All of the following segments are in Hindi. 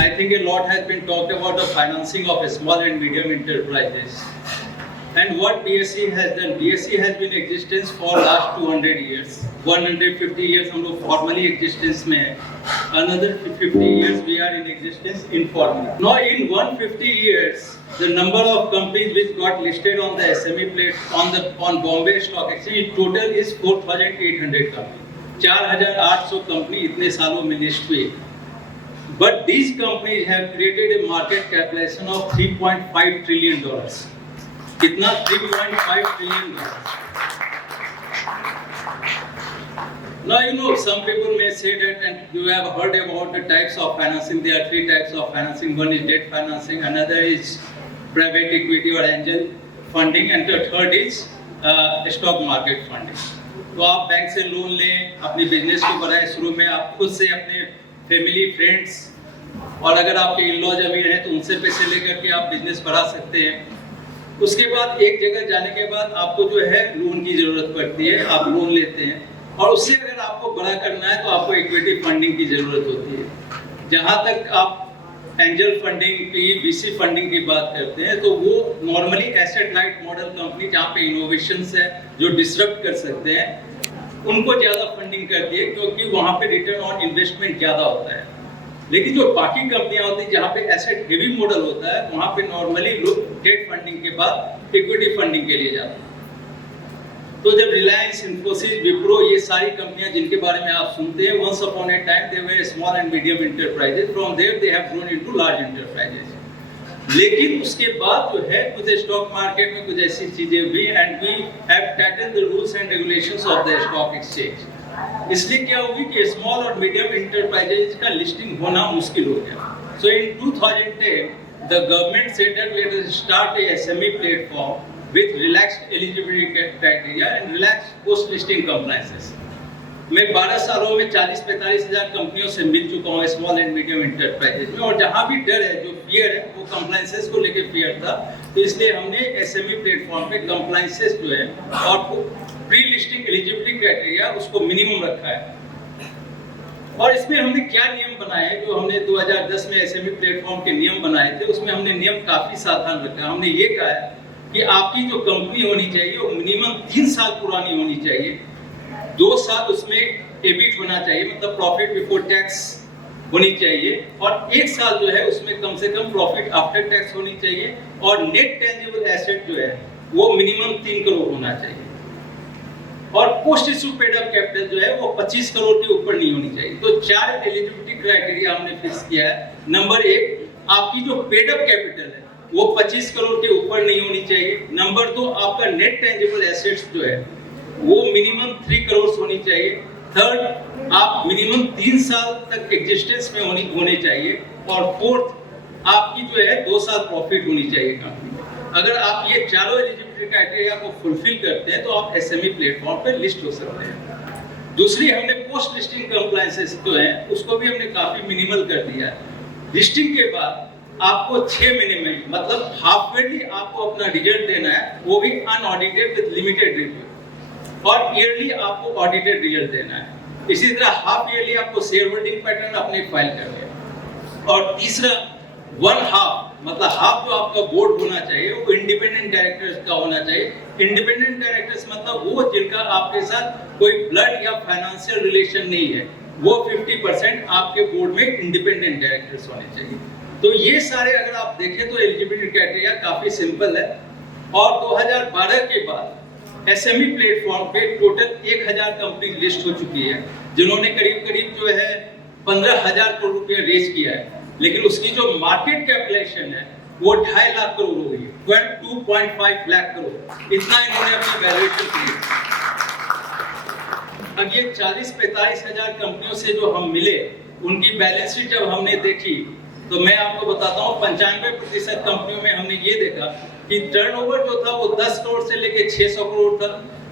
I think a lot has been talked about the financing of small and medium enterprises. And what BSE has done, BSE has been in existence for last 200 years. 150 years हम लोग formally existence में है. Another 50 years we are in existence informally. Now in 150 years, the number of companies which got listed on the SME plate on Bombay Stock Exchange total is 4,800 companies. 4,800 company इतने सालों में लिस्ट हुई. But these companies have created a market capitalization of $3.5 trillion. कितना? $3.5 trillion. Now you know some people may say that, and you have heard about the types of financing. There are 3 types of financing. One is debt financing, another is private equity or angel funding, and the third is stock market funding. तो आप बैंक से लोन लें, अपनी बिजनेस को बढ़ाएं. शुरू में आप खुद से अपने फैमिली, फ्रेंड्स और अगर आपके इन-लॉज अमीर हैं तो उनसे पैसे लेकर के आप बिजनेस बढ़ा सकते हैं. उसके बाद एक जगह जाने के बाद आपको जो है लोन की जरूरत पड़ती है, आप लोन लेते हैं और उससे अगर आपको बड़ा करना है तो आपको इक्विटी फंडिंग की जरूरत होती है. जहां तक आप एंजल फंडिंग की, वीसी फंडिंग की बात करते हैं तो वो normally asset light model company जहां पे इनोवेशंस है जो डिसरप्ट कर सकते हैं उनको ज्यादा फंडिंग करती है क्योंकि वहां पे रिटर्न ऑन इन्वेस्टमेंट ज्यादा होता है. लेकिन जो बाकी कंपनियां होती हैं जहां पे एसेट हेवी मॉडल होता है वहां पे नॉर्मली लोग डेट फंडिंग के बाद इक्विटी फंडिंग के लिए जाते हैं. तो जब रिलायंस, इन्फोसिस, विप्रो ये सारी कंपनियां जिनके बारे में आप सुनते हैं, once upon a time they were small and medium enterprises, from there they have grown into large enterprises. लेकिन उसके बाद जो है कुछ स्टॉक मार्केट में कुछ ऐसी चीजें हुई and we have tighten the rules and regulations of the stock exchange. इसलिए क्या होगी कि स्मॉल और मीडियम एंटरप्राइजेज का लिस्टिंग होना मुश्किल हो गया. सो इन 2010 the government said that let us start A SME platform with relaxed eligibility criteria and relaxed post listing compliances. मैं 12 सालों में 40-45 हज़ार कंपनियों से मिल चुका हूँ स्मॉल एंड मीडियम एंटरप्राइजेज में और जहाँ भी डर है, जो फियर है, वो कंप्लायंसेस को लेके फियर था. तो इसलिए हमने एसएमई प्लेटफॉर्म पे कंप्लायंसेस जो है और प्री लिस्टिंग एलिजिबिलिटी क्राइटेरिया उसको मिनिमम रखा है. और इसमें हमने क्या नियम बनाए हैं, जो हमने 2010 में एसएमई प्लेटफॉर्म के नियम बनाए थे उसमें हमने नियम काफी सावधान रखा. हमने ये कहा है कि आपकी जो कंपनी होनी चाहिए वो मिनिमम 3 साल पुरानी होनी चाहिए. 2 साल उसमें एबिट होना चाहिए, मतलब प्रॉफिट बिफोर टैक्स होनी चाहिए, और 1 साल जो है उसमें कम से कम प्रॉफिट आफ्टर टैक्स होनी चाहिए, और नेट टेंजिबल एसेट जो है वो मिनिमम 3 करोड़ होना चाहिए, और post issue paid up capital जो है वो 25 करोड़ के ऊपर नहीं होनी चाहिए. तो 4 एलिजिबिलिटी क्राइटेरिया हमने फिक्स किया है. नंबर 1, आपकी जो पेड अप कैपिटल है वो 25 करोड़ के ऊपर नहीं होनी चाहिए. नंबर 2, आपका नेट टेंजिबल एसेट्स जो है वो मिनिमम 3 करोड़ होनी चाहिए. थर्ड, आप मिनिमम 3 साल तक एग्जिस्टेंस में होने चाहिए. और फोर्थ, आपकी जो है 2 साल प्रॉफिट होनी चाहिए कंपनी. अगर आप ये चारों एलिजिबिलिटी क्राइटेरिया को फुलफिल करते हैं तो आप एसएमई प्लेटफॉर्म पे लिस्ट हो सकते हैं. दूसरी, हमने पोस्ट लिस्टिंग कंप्लायंसेस जो है उसको भी हमने काफी मिनिमल कर दिया है. लिस्टिंग के बाद आपको 6 महीने में, मतलब हाफ ईयरली आपको अपना रिजल्ट देना है, वो भी अनऑडिटेड विद लिमिटेड रिव्यू, और ईयरली आपको ऑडिटेड रिजल्ट देना है. इसी तरह हाफ ईयरली आपको शेयर होल्डिंग पैटर्न अपने फाइल करना है. और तीसरा, 1 हाफ, मतलब हाफ जो आपका बोर्ड होना चाहिए वो इंडिपेंडेंट डायरेक्टर्स का होना चाहिए. इंडिपेंडेंट डायरेक्टर्स मतलब वो जिनका आपके साथ कोई ब्लड या फाइनेंशियल रिलेशन नहीं है, वो 50% आपके बोर्ड में इंडिपेंडेंट डायरेक्टर्स होने चाहिए. तो ये सारे अगर आप देखें तो एलिजिबिलिटी क्राइटेरिया काफी सिंपल है. और 2012 के बाद एसएमई प्लेटफॉर्म पे टोटल 1000 कंपनी लिस्ट हो चुकी है जिन्होंने करीब जो है 15,000 करोड़ रुपए रेज किया है. लेकिन उसकी जो मार्केट कैपिटलाइजेशन है वो 2.5 लाख करोड़ हो गई है, 2.5 लाख करोड़. इतना इन्होंने अपनी वैल्यूएशन की. अब ये 40-45 हज़ार कंपनियों से जो हम मिले, उनकी बैलेंस शीट जब हमने देखी तो मैं आपको बताता हूँ 95% कंपनियों में हमने ये देखा कि टर्नओवर जो था वो 10 करोड़ से लेकर 600 करोड़ था,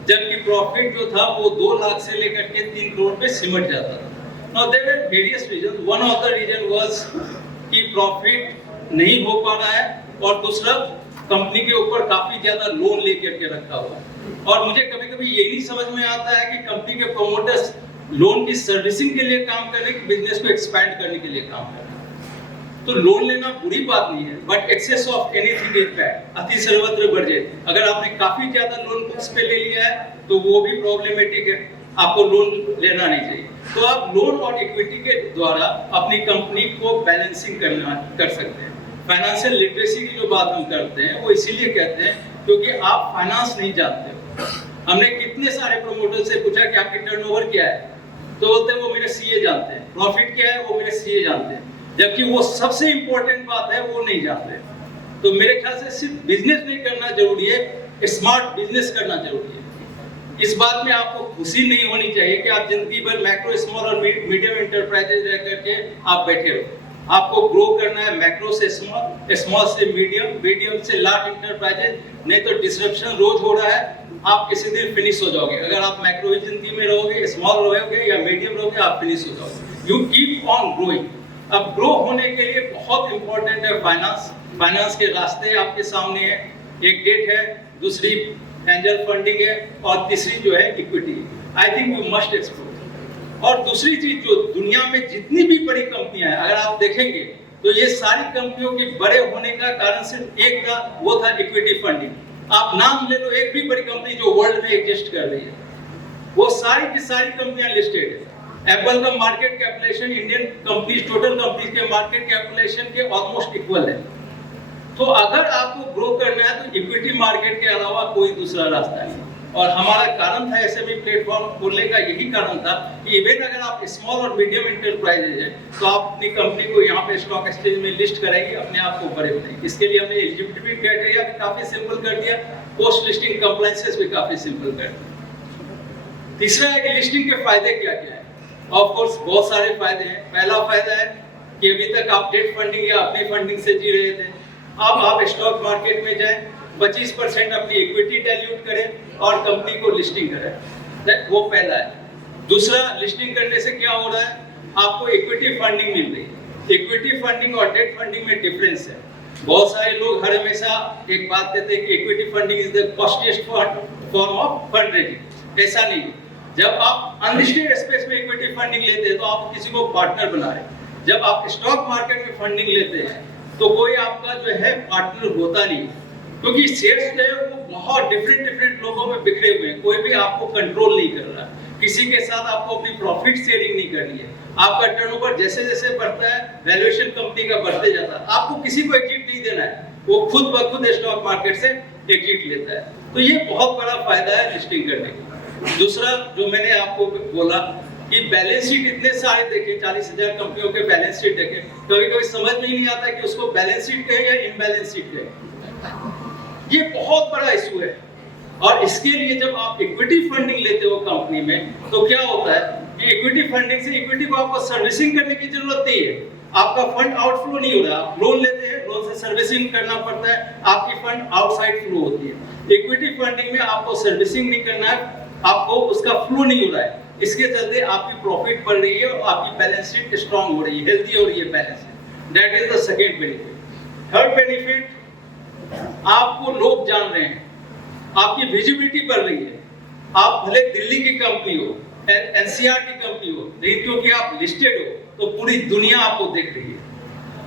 जबकि प्रॉफिट जो था वो 2 लाख से लेकर के 3 करोड़ पे सिमट जाता था. Now there were various reasons. One of the reason was कि प्रॉफिट नहीं हो पा रहा है, और दूसरा कंपनी के ऊपर काफी ज्यादा लोन लेकर के रखा हुआ है. और मुझे कभी-कभी ये नहीं समझ में आता है कि कंपनी के प्रोमोटर्स लोन की सर्विसिंग के लिए काम कर रहे हैं कि बिजनेस को एक्सपैंड करने के लिए काम कर रहे हैं. तो लोन लेना बुरी बात नहीं है, but excess of anything is bad, अति सर्वत्र वर्जित। अगर आपने काफी ज्यादा लोन बुक्स पे ले लिया है तो वो भी प्रॉब्लमेटिक है, आपको लोन लेना नहीं चाहिए। तो आप लोन और इक्विटी के द्वारा अपनी कंपनी को बैलेंसिंग कर सकते हैं। फाइनेंशियल लिटरेसी की जो बात हम करते हैं वो इसीलिए कहते हैं क्योंकि आप फाइनेंस नहीं जानते हो। हमने कितने सारे प्रमोटर से पूछा कि आपकी टर्नओवर क्या है, तो बोलते हैं वो मेरे सीए जानते हैं, प्रॉफिट क्या है वो मेरे सीए जानते हैं, जबकि वो सबसे इंपॉर्टेंट बात है वो नहीं जानते। तो मेरे ख्याल से सिर्फ बिजनेस नहीं करना जरूरी है, स्मार्ट बिजनेस करना जरूरी है। इस बात में आपको खुशी नहीं होनी चाहिए कि आप जिंदगी भर मैक्रो, स्मॉल और मीडियम एंटरप्राइजेज रह करके आप बैठे हो। आपको ग्रो करना है मैक्रो से स्मॉल, स्मॉल से मीडियम, मीडियम से लार्ज एंटरप्राइजेज, नहीं तो डिसरप्शन रोज हो रहा है, आप किसी दिन फिनिश हो जाओगे। अगर आप मैक्रो की जिंदगी में रहोगे, स्मॉल रहोगे या मीडियम रहोगे, आप फिनिश हो जाओगे। You keep on growing. अब ग्रो होने के लिए बहुत इंपॉर्टेंट है फाइनेंस। फाइनेंस के रास्ते आपके सामने है, एक डेट है, दूसरी एंजल फंडिंग है और तीसरी जो है equity. I think you must explore. और दूसरी चीज जो दुनिया में जितनी भी बड़ी कंपनियां हैं, अगर आप देखेंगे तो ये सारी कंपनियों के बड़े होने का कारण सिर्फ एक था, वो था इक्विटी फंडिंग। आप नाम ले लो एक भी बड़ी कंपनी जो वर्ल्ड में एग्जिस्ट कर रही है, वो सारी की सारी कंपनियां लिस्टेड है। एप्पल का market capitalization Indian company total company के मार्केट कैपिटलाइजेशन के ऑलमोस्ट इक्वल है। तो अगर आपको ग्रो करना है तो इक्विटी मार्केट के अलावा कोई दूसरा रास्ता नहीं। और हमारा कारण था ऐसे भी प्लेटफॉर्म खोलने का, यही कारण था कि इवन अगर आप स्मॉल और मीडियम एंटरप्राइजेज हैं तो आप अपनी कंपनी को यहाँ पे स्टॉक एक्सचेंज में लिस्ट कराएंगे, अपने आप को बड़े बनाएंगे। इसके लिए हमने एलिजिबिलिटी क्राइटेरिया भी काफी सिंपल कर दिया, पोस्ट लिस्टिंग कंप्लायंसेस भी काफी सिंपल कर दिया। तीसरा है कि लिस्टिंग के फायदे क्या क्या है। ऑफ कोर्स बहुत सारे फायदे हैं। पहला फायदा है कि अभी तक आप डेट फंडिंग या अपनी फंडिंग से जी रहे थे, अब आप स्टॉक मार्केट में जाएं, 25% अपनी इक्विटी डाइल्यूट करें और कंपनी को लिस्टिंग करें, वो पहला है। दूसरा, लिस्टिंग करने से क्या हो रहा है, आपको इक्विटी फंडिंग मिल रही है। इक्विटी फंडिंग और डेट फंडिंग में डिफरेंस है। बहुत सारे लोग हर हमेशा एक बात कहते हैं कि equity funding is the costliest form of fund raising. ऐसा नहीं है। जब आप अनलिस्टेड स्पेस में इक्विटी फंडिंग लेते हैं तो आप किसी को पार्टनर बना रहे हैं। जब आप स्टॉक मार्केट में फंडिंग लेते हैं तो कोई आपका जो है पार्टनर होता नहीं, क्योंकि शेयर्स जो है वो बहुत डिफरेंट लोगों में बिखरे हुए हैं, कोई भी आपको कंट्रोल नहीं कर रहा, किसी के साथ आपको अपनी प्रॉफिट शेयरिंग नहीं करनी है। आपका टर्नओवर जैसे जैसे बढ़ता है, वैल्यूएशन कंपनी का बढ़ते जाता है, आपको किसी को एग्जिट नहीं देना है, वो खुद ब खुद स्टॉक मार्केट से एग्जिट लेता है। तो ये बहुत बड़ा फायदा है लिस्टिंग करने का। दूसरा जो मैंने आपको बोला कि बैलेंस शीट इतने सारे देखे, 40,000 कंपनियों के बैलेंस शीट देखे, कभी-कभी समझ में नहीं आता कि उसको बैलेंस शीट कहे या इम्बैलेंस शीट कहे। ये बहुत बड़ा इशू है। और इसके लिए जब आप इक्विटी फंडिंग लेते हो कंपनी में तो क्या होता है कि इक्विटी फंडिंग से इक्विटी को आपको सर्विसिंग करने की जरूरत नहीं है। आपका फंड आउटफ्लो नहीं हो रहा, आप लोन लेते हैं, लोन से सर्विसिंग करना पड़ता है, आपकी फंड आउटसाइड फ्लो होती है। इक्विटी फंडिंग में आपको सर्विसिंग नहीं करना है, आपको उसका फ्लो नहीं हो रहा है, इसके चलते आपकी प्रॉफिट बढ़ रही है और आपकी बैलेंस शीट स्ट्रांग हो रही है, हेल्दी हो रही है balance sheet. That is the second benefit. Third benefit, आपको लोग जान रहे हैं, आपकी विजिबिलिटी बढ़ रही है। आप भले दिल्ली की कंपनी हो, एनसीआर की कंपनी हो, लेकिन क्योंकि आप लिस्टेड हो तो पूरी दुनिया आपको देख रही है।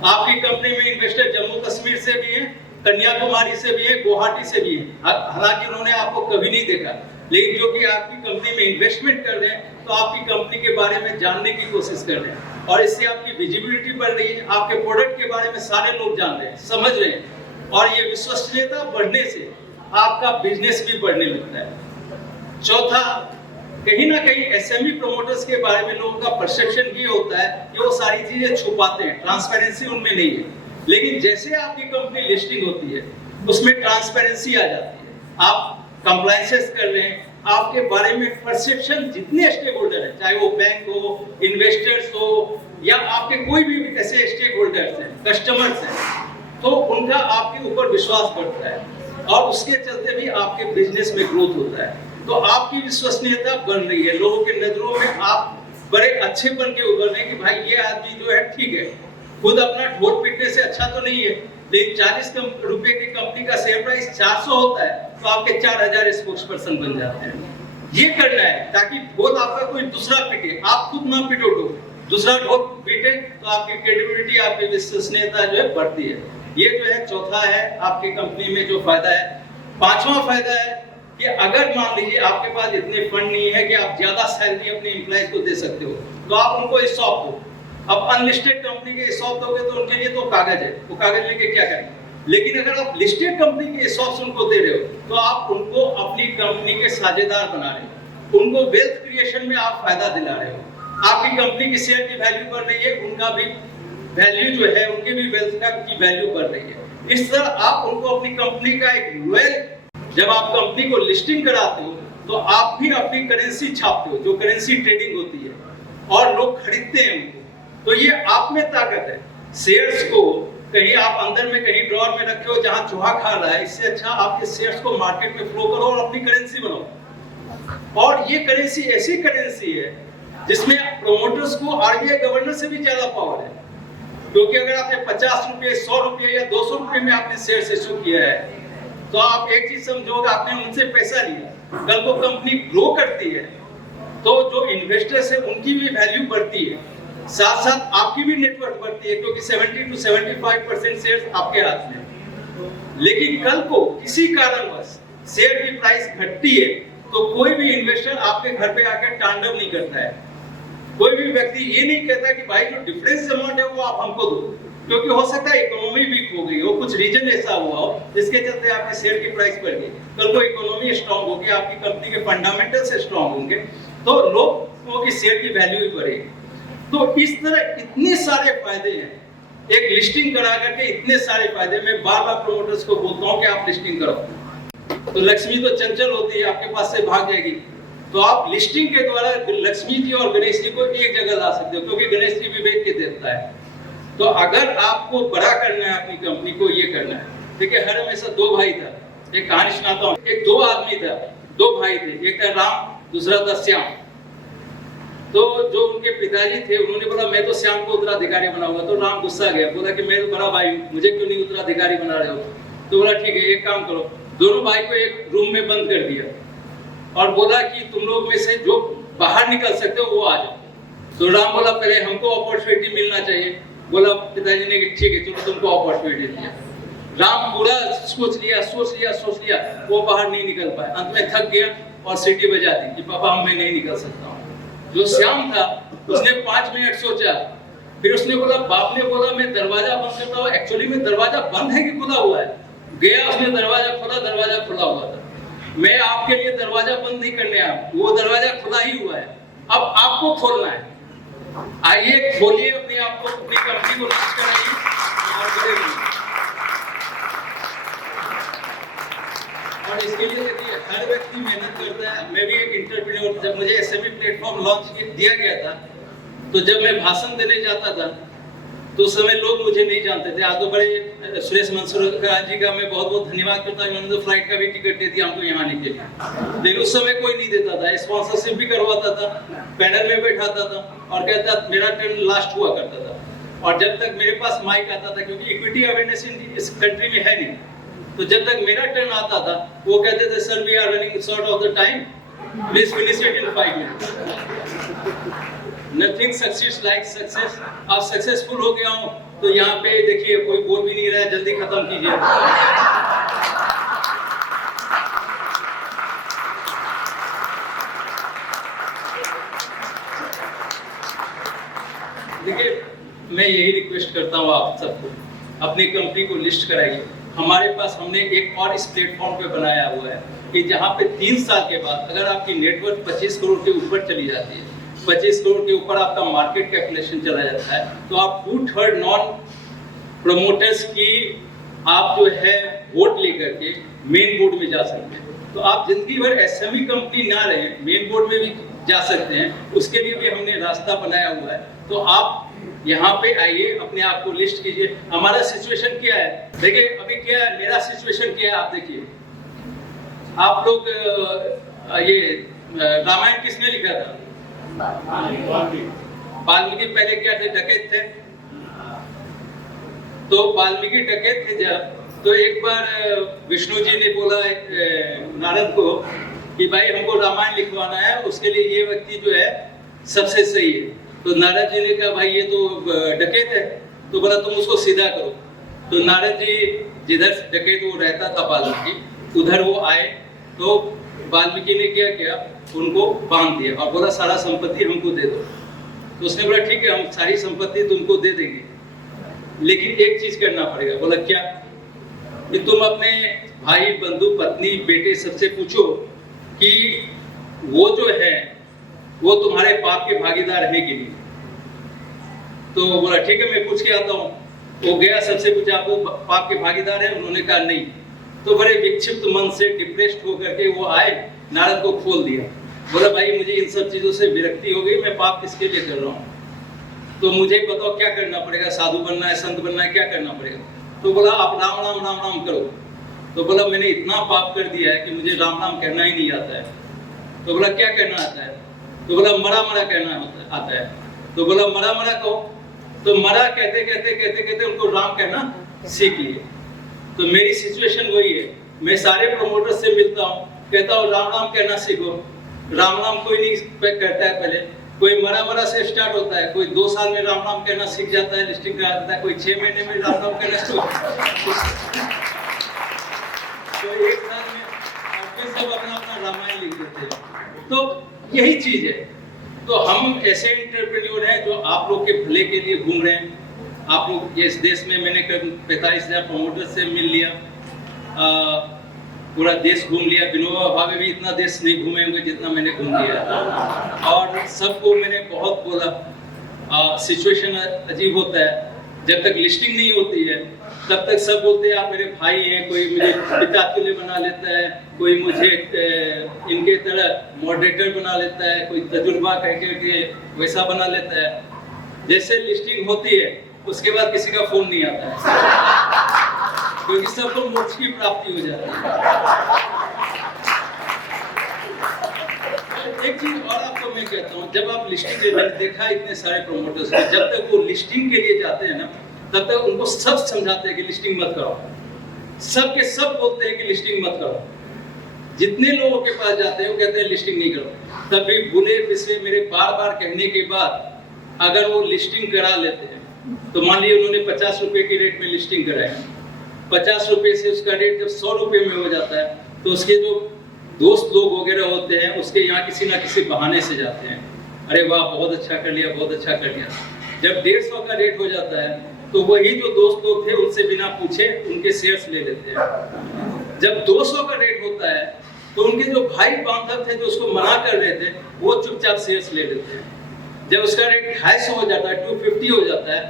आपकी कंपनी में इन्वेस्टर जम्मू कश्मीर से भी है, कन्याकुमारी से भी है, गुवाहाटी से भी है। हालांकि उन्होंने आपको कभी नहीं देखा, लेकिन जो कि आपकी कंपनी में इन्वेस्टमेंट कर रहे हैं तो आपकी कंपनी के बारे में जानने की कोशिश कर रहे हैं और इससे आपकी विजिबिलिटी बढ़ रही है। आपके प्रोडक्ट के बारे में सारे लोग जान रहे हैं, समझ रहे हैं और ये विश्वसनीयता बढ़ने से आपका बिजनेस भी बढ़ने लगता है। चौथा, कहीं ना कहीं एसएमई प्रमोटर्स के बारे में लोगों का परसेप्शन ये होता है कि वो सारी चीजें छुपाते हैं, ट्रांसपेरेंसी उनमें नहीं है। लेकिन जैसे आपकी कंपनी लिस्टिंग होती है उसमें ट्रांसपेरेंसी आ जाती है, आप कंप्लायंसेस कर रहे हैं, आपके बारे में परसेप्शन जितने स्टेक होल्डर हैं, चाहे वो बैंक हो, इन्वेस्टर्स हो या आपके कोई भी ऐसे स्टेक होल्डर्स हैं, कस्टमर्स हैं, तो उनका आपके ऊपर विश्वास बढ़ता है और उसके चलते भी आपके बिजनेस में ग्रोथ होता है। तो आपकी विश्वसनीयता बढ़ रही है, लोगों के नजरों में आप बड़े अच्छे बन के उभर रहे हैं कि भाई ये आदमी जो है ठीक है, खुद अपना ढोल पीटने से अच्छा तो नहीं है, लेकिन 40 रुपए की कंपनी का शेयर प्राइस 400 होता है तो आपके 4000 स्पोक्स पर्सन बन जाते हैं। ये करना है ताकि ढोल आपका कोई दूसरा पीटे, आप खुद ना पिटो, दूसरा ढोल पीटे तो आपकी क्रेडिबिलिटी, आपकी विश्वसनीयता जो है बढ़ती है। ये जो है चौथा है आपकी कंपनी में जो फायदा है। पांचवा फायदा है कि अगर मान लीजिए आपके पास इतने फंड नहीं है कि आप ज्यादा सैलरी अपने एम्प्लॉइज को दे सकते हो, तो आप उनको ESOP दो। अब अनलिस्टेड कंपनी के ESOP दोगे तो उनके लिए तो कागज है, वो कागज लेके क्या करेंगे। लेकिन अगर आप लिस्टेड कंपनी के ESOPs उनको दे रहे हो तो आप उनको अपनी कंपनी के साझेदार बना रहे हो, उनको वेल्थ क्रिएशन में आप फायदा दिला रहे हो। आपकी कंपनी की शेयर की वैल्यू बढ़ रही है, उनका भी वैल्यू जो है, उनके भी वेल्थ का की वैल्यू बढ़ रही है। इस तरह आप उनको अपनी कंपनी का एक लॉयल, जब आप कंपनी को लिस्टिंग कराते हो तो आप भी अपनी करेंसी छापते हो, जो करेंसी ट्रेडिंग होती है, और लोग खरीदते हैं उनको। तो ये आप में ताकत है। शेयर्स को कहीं आप अंदर में कहीं ड्रॉर में रखे हो जहां चूहा खा रहा है, इससे अच्छा आपके शेयर्स को मार्केट में फ्लो करो और अपनी करेंसी बनाओ। और ये करेंसी ऐसी करेंसी है जिसमें प्रोमोटर्स को RBI गवर्नर से भी ज्यादा पावर है, क्योंकि अगर आपने 50 रुपये, 100 रुपये या 200 रुपये में आपने शेयर्स इशू किया है, तो आप एक चीज समझोगे, आपने उनसे पैसा लिया, कल को कंपनी ग्रो करती है तो जो इन्वेस्टर्स है उनकी भी वैल्यू बढ़ती है, साथ साथ आपकी भी नेटवर्क बढ़ती है, क्योंकि 70 to 75% शेयर्स आपके हाथ में है। लेकिन कल को किसी कारणवश शेयर की प्राइस घटती है तो कोई भी इन्वेस्टर आपके घर पे आकर तांडव नहीं करता है। कोई भी व्यक्ति ये नहीं कहता कि भाई जो डिफरेंस अमाउंट है वो आप हमको दो, क्योंकि हो सकता है इकोनॉमी वीक हो गई हो, कुछ रीजन ऐसा हुआ हो जिसके चलते आपके शेयर की प्राइस बढ़ गई। कल को इकोनॉमी स्ट्रांग होगी, आपकी कंपनी के फंडामेंटल्स स्ट्रांग होंगे, तो लोगों की शेयर की वैल्यू भी बढ़ेगी। तो इस तरह इतने सारे फायदे हैं, एक लिस्टिंग करा करके इतने सारे फायदे। मैं बार-बार प्रोमोटर्स को बोलता हूं कि आप लिस्टिंग करो, तो लक्ष्मी तो चंचल होती है, आपके पास से भाग जाएगी। तो आप लिस्टिंग के द्वारा लक्ष्मी जी और गणेश जी को एक जगह ला सकते हो, क्योंकि गणेश जी विवेक के देवता है। तो अगर आपको बड़ा करना है अपनी कंपनी को, ये करना है। देखिए, हर हमेशा दो भाई था, एक कहानी सुनाता हूँ। एक दो आदमी था, दो भाई थे, एक था राम, दूसरा था श्याम। तो जो उनके पिताजी थे उन्होंने बोला मैं तो श्याम को उत्तराधिकारी बनाऊंगा। तो राम गुस्सा गया, बोला कि मैं तो बड़ा भाई हूँ, मुझे क्यों नहीं उत्तराधिकारी बना रहे हो। तो बोला ठीक है, एक काम करो, दोनों भाई को एक रूम में बंद कर दिया और बोला कि तुम लोग में से जो बाहर निकल सकते हो वो आ जाओ। तो राम बोला पहले हमको अपॉर्चुनिटी मिलना चाहिए। बोला पिताजी ने कि ठीक है चलो तुमको अपॉर्चुनिटी दिया। राम पूरा सोच लिया, वो बाहर नहीं निकल पाया। अंत में थक गया और सीटी बजा दी कि पापा मैं नहीं निकल सकता हूँ। जो श्याम था उसने 5 मिनट सोचा, फिर उसने बोला, बाप ने बोला मैं दरवाजा बंद करता हूँ, एक्चुअली में दरवाजा बंद है कि खुला हुआ है। गया, उसने दरवाजा खोला, दरवाजा खुला हुआ था। मैं आपके लिए दरवाजा बंद नहीं करने आया, वो दरवाजा खुला ही हुआ है, अब आपको खोलना है। आइए खोलिए अपने आप को, अपनी कंपनी को लॉन्च कराइए और बढ़ेगी। और इसके लिए देखिए हर व्यक्ति मेहनत करता है। मैं भी एक एंटरप्रेन्योर, जब मुझे SME प्लेटफॉर्म लॉन्च दिया गया था, तो जब मैं भाषण देने जाता था तो उस समय लोग मुझे नहीं जानते थे। आज तो बड़े सुरेश मंसूर जी का मैं बहुत बहुत धन्यवाद करता हूँ, उन्होंने तो फ्लाइट का भी टिकट दे दिया हमको यहाँ आने के लिए। लेकिन उस समय कोई नहीं देता था, स्पॉन्सरशिप भी करवाता था, पैनल में बैठाता था और कहता मेरा टर्न लास्ट हुआ करता था। और जब तक मेरे पास माइक आता था, क्योंकि इक्विटी अवेयरनेस इस कंट्री में है नहीं, तो जब तक मेरा टर्न आता था वो कहते थे sir we are running short of the time, please finish it in 5 minutes. Nothing succeeds like success। आप सक्सेसफुल हो गया हूँ तो यहाँ पे देखिए कोई बोल भी नहीं रहा है, जल्दी खत्म कीजिए। देखिए मैं यही रिक्वेस्ट करता हूँ आप सबको, अपनी कंपनी को लिस्ट कराइए। हमारे पास हमने एक और इस प्लेटफॉर्म पे बनाया हुआ है कि जहाँ पे 3 साल के बाद अगर आपकी नेटवर्थ 25 करोड़ के ऊपर चली जाती है, 25 करोड़ के ऊपर आपका मार्केट कैपिटलाइजेशन चला जाता है, तो आप 2/3 नॉन प्रोमोटर्स की आप जो है वोट लेकर के मेन बोर्ड में जा सकते हैं। तो आप जिंदगी भर SME कंपनी ना रहे, मेन बोर्ड में भी जा सकते हैं, उसके लिए भी हमने रास्ता बनाया हुआ है। तो आप यहाँ पे आइए, अपने आप को लिस्ट कीजिए। हमारा सिचुएशन क्या है, देखिए अभी क्या है, मेरा सिचुएशन क्या है आप देखिए। आप लोग ये रामायण किसने लिखा था? वाल्मीकि। पहले क्या थे, डकैत थे। तो वाल्मीकि डकैत थे जब, तो एक बार विष्णु जी ने बोला नारद को कि भाई हमको रामायण लिखवाना है, उसके लिए ये व्यक्ति जो है सबसे सही है। तो नारद जी ने कहा भाई ये तो डकैत है, तो बोला तुम उसको सीधा करो। तो नारद जी जिधर डकैत वो रहता था वाल्मीकि, उधर वो आए, तो वाल्मीकि ने क्या किया, उनको बांध दिया और बोला सारा संपत्ति हमको दे दो। तो उसने बोला ठीक है हम सारी संपत्ति तुमको दे देंगे, लेकिन एक चीज करना पड़ेगा। बोला क्या? कि तुम अपने भाई, बंधु, पत्नी, बेटे सबसे पूछो कि वो जो है वो तुम्हारे पाप के भागीदार है कि नहीं। तो बोला ठीक है मैं पूछ के आता हूँ। वो गया, सबसे पूछा आप पाप के भागीदार है? उन्होंने कहा नहीं। तो बड़े विक्षिप्त मन से डिप्रेस्ड होकर के वो आए, नारद को खोल दिया। बोला भाई मुझे इन सब चीजों से विरक्ति हो गई, मैं पाप किसके लिए कर रहा हूँ, तो मुझे बताओ क्या करना पड़ेगा, साधु बनना है, संत बनना है, क्या करना पड़ेगा? तो बोला आप राम राम राम राम करो। तो बोला मैंने इतना पाप कर दिया है कि मुझे राम राम कहना ही नहीं आता है। तो बोला क्या कहना आता है? तो बोला मरा मरा कहना आता है। तो बोला मरा मरा कहो। तो मरा कहते कहते कहते कहते उनको राम कहना सीख लिए। तो मेरी सिचुएशन वही है, मैं सारे प्रोमोटर्स से मिलता हूँ, कहता हूँ राम राम कहना सीखो। राम राम कोई नहीं कहता है, पहले कोई मरा मरा से स्टार्ट होता है, कोई 2 साल में राम राम कहना सीख जाता है, लिस्टिंग करा देता है, कोई 6 महीने में राम राम कहना शुरू, तो 1 साल में फिर सब अपना अपना रामायण लिख देते हैं। तो यही चीज है। तो हम ऐसे एंटरप्रेन्योर हैं जो आप लोग के भले के लिए घूम रहे हैं। आप लोग इस देश में मैंने 45,000 प्रोमोटर से मिल लिया, पूरा देश घूम लिया। विनोबा भावे भी इतना देश नहीं घूमे होंगे जितना मैंने घूम लिया, और सबको मैंने बहुत बोला। सिचुएशन अजीब होता है, जब तक लिस्टिंग नहीं होती है तब तक सब बोलते हैं आप मेरे भाई हैं, कोई मुझे पिता तुल्य बना लेता है, कोई मुझे इनके तरह मॉडरेटर बना लेता है, कोई तजुर्बा कह के वैसा बना लेता है। जैसे लिस्टिंग होती है उसके बाद किसी का फोन नहीं आता है, क्योंकि सबको मोक्ष की प्राप्ति हो जाती है। एक चीज और आपको मैं कहता हूँ, जब आप लिस्टिंग के, मैंने देखा इतने सारे प्रोमोटर्स को, जब तक वो लिस्टिंग के लिए जाते हैं ना, तब तक उनको सब समझाते हैं कि लिस्टिंग मत करो। सब के सब बोलते हैं कि लिस्टिंग मत करो। जितने लोगों के पास जाते हैं वो कहते हैं लिस्टिंग नहीं करो। तब भी बुले पिछले मेरे बार बार कहने के बाद अगर वो लिस्टिंग करा लेते हैं, तो मान लीजिए उन्होंने 50 रुपए के रेट में लिस्टिंग कराया, 50 रुपए से उसका रेट जब 100 रुपए में हो जाता है, तो उसके जो दोस्त लोग वगैरह होते हैं उसके यहाँ किसी ना किसी बहाने से जाते हैं, अरे वाह बहुत अच्छा कर लिया, बहुत अच्छा कर लिया। जब 150 का रेट हो जाता है तो वही जो दोस्त लोग थे उनसे बिना पूछे उनके शेयर्स ले लेते हैं। जब 200 का रेट होता है तो उनके जो भाई बांधव थे जो उसको मना कर रहे थे वो चुपचाप शेयर्स ले लेते हैं। जब उसका रेट 250 हो जाता है, 250 हो जाता है,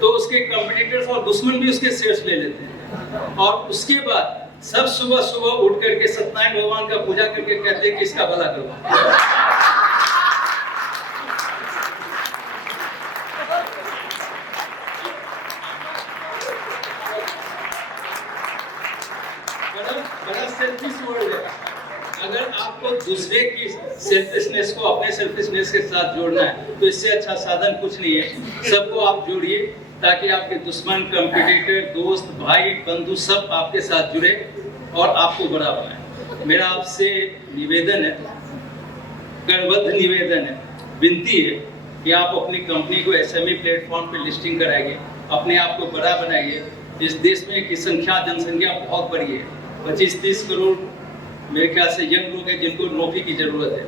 तो उसके कंपटीटर्स और दुश्मन भी उसके शेयर्स ले लेते हैं। और उसके बाद सब सुबह सुबह उठ करके सत्यनारायण भगवान का पूजा करके कहते हैं कि इसका भला करो। बड़ा सेल्फिश वर्ल्ड है। अगर आपको दूसरे की सेल्फिशनेस को अपने सेल्फिशनेस के साथ जोड़ना है तो इससे अच्छा साधन कुछ नहीं है। सबको आप जोड़िए ताकि आपके दुश्मन, कंपटीटर, दोस्त, भाई, बंधु सब आपके साथ जुड़े और आपको बड़ा बनाए। मेरा आपसे निवेदन है, करबद्ध निवेदन है, विनती है कि आप अपनी कंपनी को एसएमई प्लेटफॉर्म पे लिस्टिंग कराइए, अपने आप को बड़ा बनाइए। इस देश में की जनसंख्या बहुत बड़ी है, 25-30 करोड़ मेरे ख्याल से यंग लोग हैं जिनको नौकरी की जरूरत है।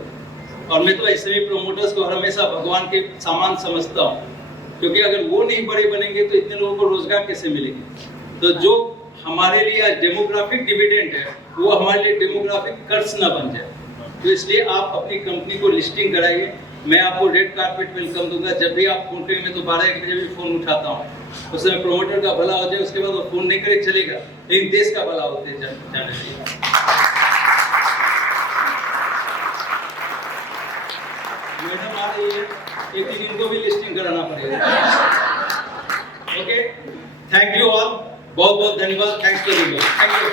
और मैं तो एसएमई प्रोमोटर्स को हमेशा भगवान के समान समझता हूँ, क्योंकि अगर वो नहीं बड़े बनेंगे तो इतने लोगों को रोजगार कैसे मिलेंगे। तो जो हमारे लिए आज डेमोग्राफिक डिविडेंड है वो हमारे लिए डेमोग्राफिक कर्ज ना बन जाए। तो इसलिए आप अपनी कंपनी को लिस्टिंग कराइए। मैं आपको रेड कारपेट वेलकम दूंगा। जब भी आप फोन करेंगे, मैं तो 12-1 बजे भी फोन उठाता हूँ, उस समय प्रोमोटर का भला हो जाए, उसके बाद वो फोन नहीं करे चलेगा, लेकिन देश का भला होते जाने चाहिए। मैडम आ रही है, एक दिन इनको भी लिस्टिंग कराना पड़ेगा। ओके, थैंक यू ऑल, बहुत बहुत धन्यवाद। Thanks to you, thank you.